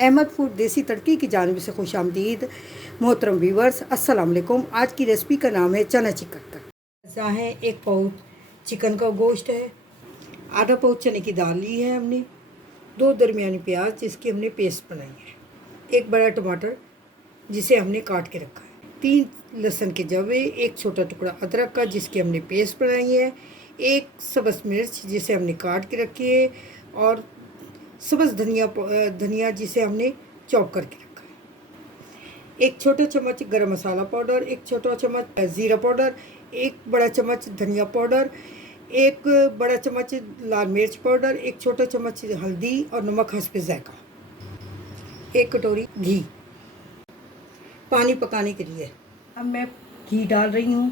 Ahmad food देसी तड़की की जानिब से खुश आमदीद मोहतरम व्यूवर्स, अस्सलाम वालेकुम। आज की रेसिपी का नाम है चना चिकन। जहाँ है 1 पाउच चिकन का गोश्त है, आधा पाउच चने की दाल ली है हमने, 2 दरमियानी प्याज जिसकी हमने पेस्ट बनाई है, 1 बड़ा टमाटर जिसे हमने काट के रखा है, 3 लहसुन के जवे, 1 छोटा टुकड़ा अदरक का जिसकी हमने पेस्ट बनाई है, 1 सब्ज़ मिर्च जिसे हमने काट के रखी है और सब्ज़ धनिया जिसे हमने चॉप करके रखा है, 1 छोटा चम्मच गरम मसाला पाउडर, 1 छोटा चम्मच ज़ीरा पाउडर, 1 बड़ा चम्मच धनिया पाउडर, 1 बड़ा चम्मच लाल मिर्च पाउडर, 1 छोटा चम्मच हल्दी और नमक हस्ब ज़ायक़ा, 1 कटोरी घी। पानी पकाने के लिए अब मैं घी डाल रही हूँ।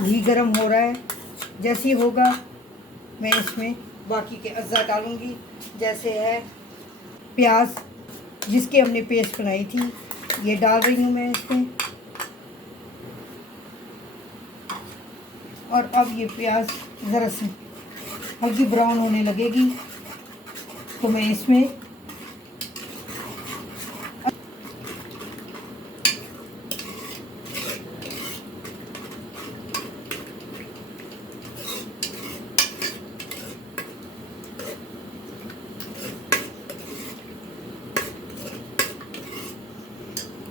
घी गरम हो रहा है, जैसे ही होगा मैं इसमें बाकी के अज़्ज़ा डालूँगी, जैसे है प्याज जिसकी हमने पेस्ट बनाई थी, ये डाल रही हूँ मैं इसमें। और अब ये प्याज ज़रा सी हल्की ब्राउन होने लगेगी तो मैं इसमें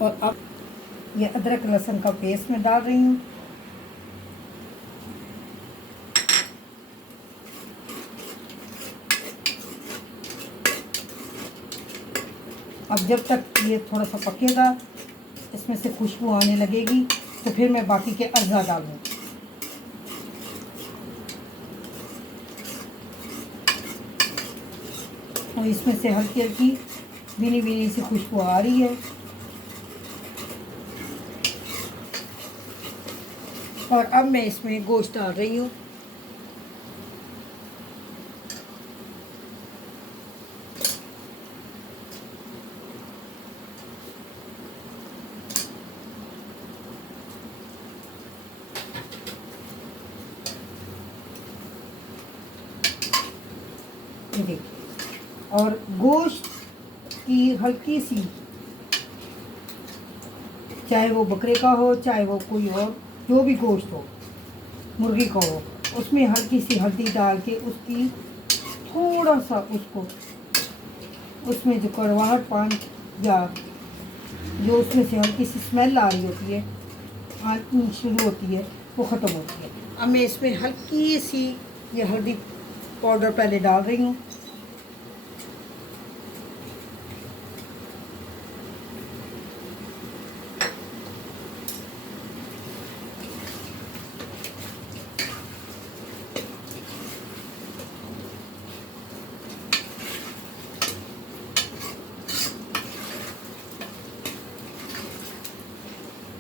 और अब ये अदरक लहसुन का पेस्ट मैं डाल रही हूँ। अब जब तक ये थोड़ा सा पकेगा, इसमें से खुशबू आने लगेगी तो फिर मैं बाकी के अज़्ज़ा डालूँगी। और इसमें से हल्की हल्की भीनी भीनी सी खुशबू आ रही है और अब मैं इसमें गोश्त डाल रही हूँ। ये देखिए, और गोश्त की हल्की सी, चाहे वो बकरे का हो चाहे वो कोई और जो भी गोश्त हो, मुर्गी का हो, उसमें हल्की सी हल्दी डाल के उसकी थोड़ा सा उसमें जो कड़वाहट पान या जो उसमें से हल्की सी स्मेल आ रही होती है, आनी शुरू होती है, वो ख़त्म होती है। अब मैं इसमें हल्की सी ये हल्दी पाउडर पहले डाल रही हूँ।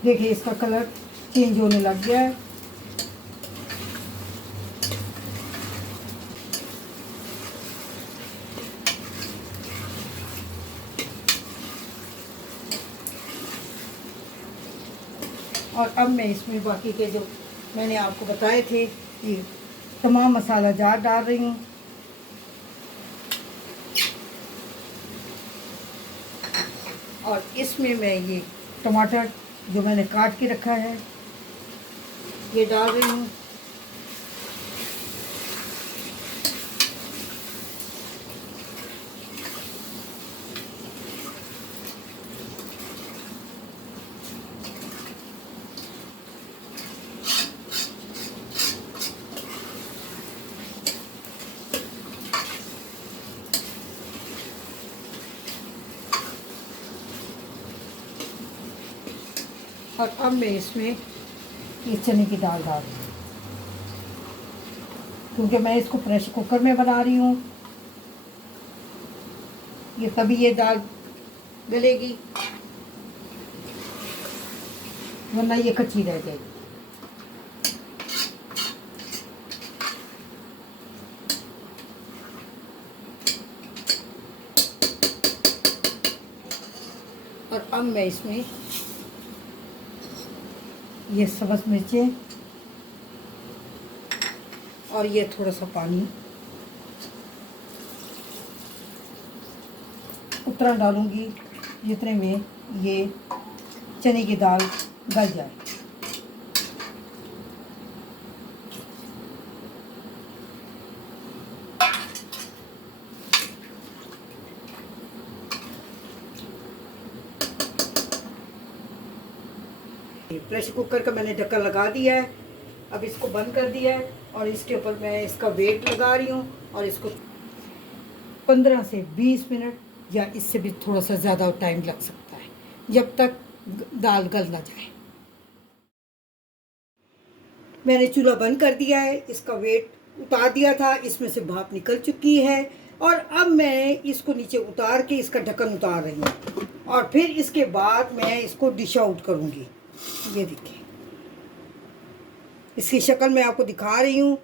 देखिए इसका कलर चेंज होने लग गया है। और अब मैं इसमें बाकी के जो मैंने आपको बताए थे ये तमाम मसाला जार डाल रही हूँ। और इसमें मैं ये टमाटर जो मैंने काट के रखा है ये डाल रही हूँ। और अब मैं इसमें ये चने की दाल डाल रही हूँ, क्योंकि मैं इसको प्रेशर कुकर में बना रही हूँ, ये तभी ये दाल गलेगी, वरना ये कच्ची रह जाएगी। और अब मैं इसमें ये सब्ज़ मिर्चें और ये थोड़ा सा पानी उतना डालूँगी जितने में ये चने की दाल गल जाए। प्रेशर कुकर का मैंने ढक्कन लगा दिया है। अब इसको बंद कर दिया है और इसके ऊपर मैं इसका वेट लगा रही हूँ और इसको 15 से 20 मिनट या इससे भी थोड़ा सा ज़्यादा टाइम लग सकता है, जब तक दाल गल ना जाए। मैंने चूल्हा बंद कर दिया है, इसका वेट उतार दिया था, इसमें से भाप निकल चुकी है और अब मैं इसको नीचे उतार के इसका ढक्कन उतार रही हूँ और फिर इसके बाद मैं इसको डिश आउट करूँगी। ये देखिए, इसकी शक्ल मैं आपको दिखा रही हूँ।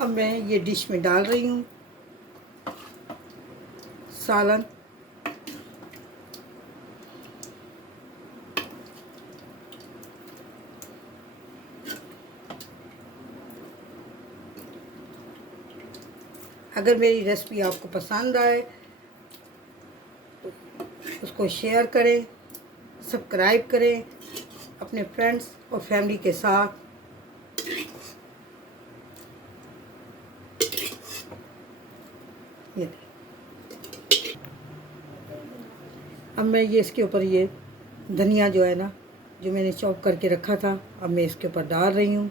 अब मैं ये डिश में डाल रही हूँ सालन। अगर मेरी रेसिपी आपको पसंद आए तो उसको शेयर करें, सब्सक्राइब करें अपने फ्रेंड्स और फैमिली के साथ। ये अब मैं ये इसके ऊपर ये धनिया जो है ना, जो मैंने चॉप करके रखा था, अब मैं इसके ऊपर डाल रही हूँ।